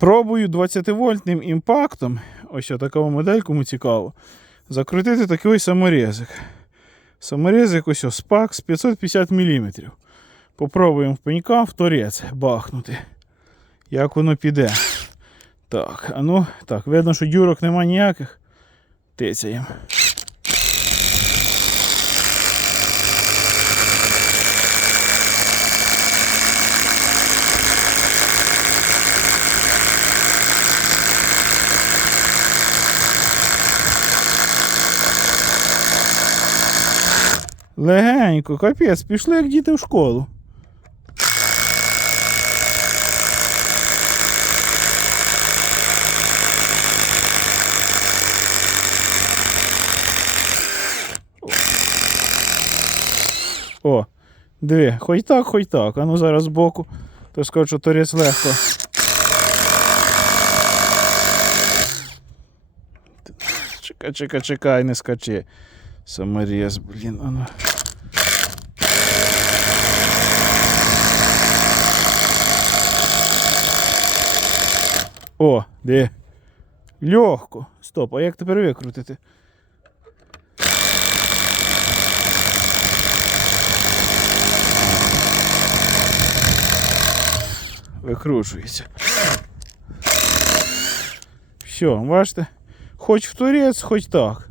Пробую 20-вольтним імпактом, ось така модель, кому цікаво, закрутити такий. Саморезик ось ось спак з 550 мм. Попробуємо в пенька в торець бахнути. Як воно піде. Так, а ну, так, видно, що дюрок нема ніяких. Тицяємо. Легенько, капець, пішли як діти в школу. О, диви, хоч так, хоч так. А ну зараз збоку, то скажу, що торець легко. Чекай, чекай, чекай, не скачи. Саморез, блін, а О, де? Легко. Стоп, а як тепер викрутити? Викручується. Все, бачите? Хоч в турець, хоч так.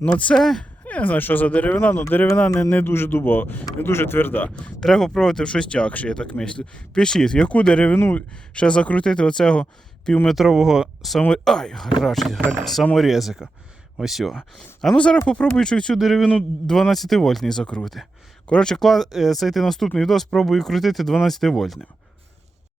Ну це, я не знаю, що за деревина, але деревина не, не дуже дубова, не дуже тверда. Треба пробувати щось тягше, я так мислю. Пишіть, в яку деревину ще закрутити оцього півметрового само... Ай, грач, гра- саморезика. Ось його. А ну зараз попробую, цю деревину 12 вольтний закрути. Коротше, е, цей ти наступний відос спробую крутити 12 вольтним.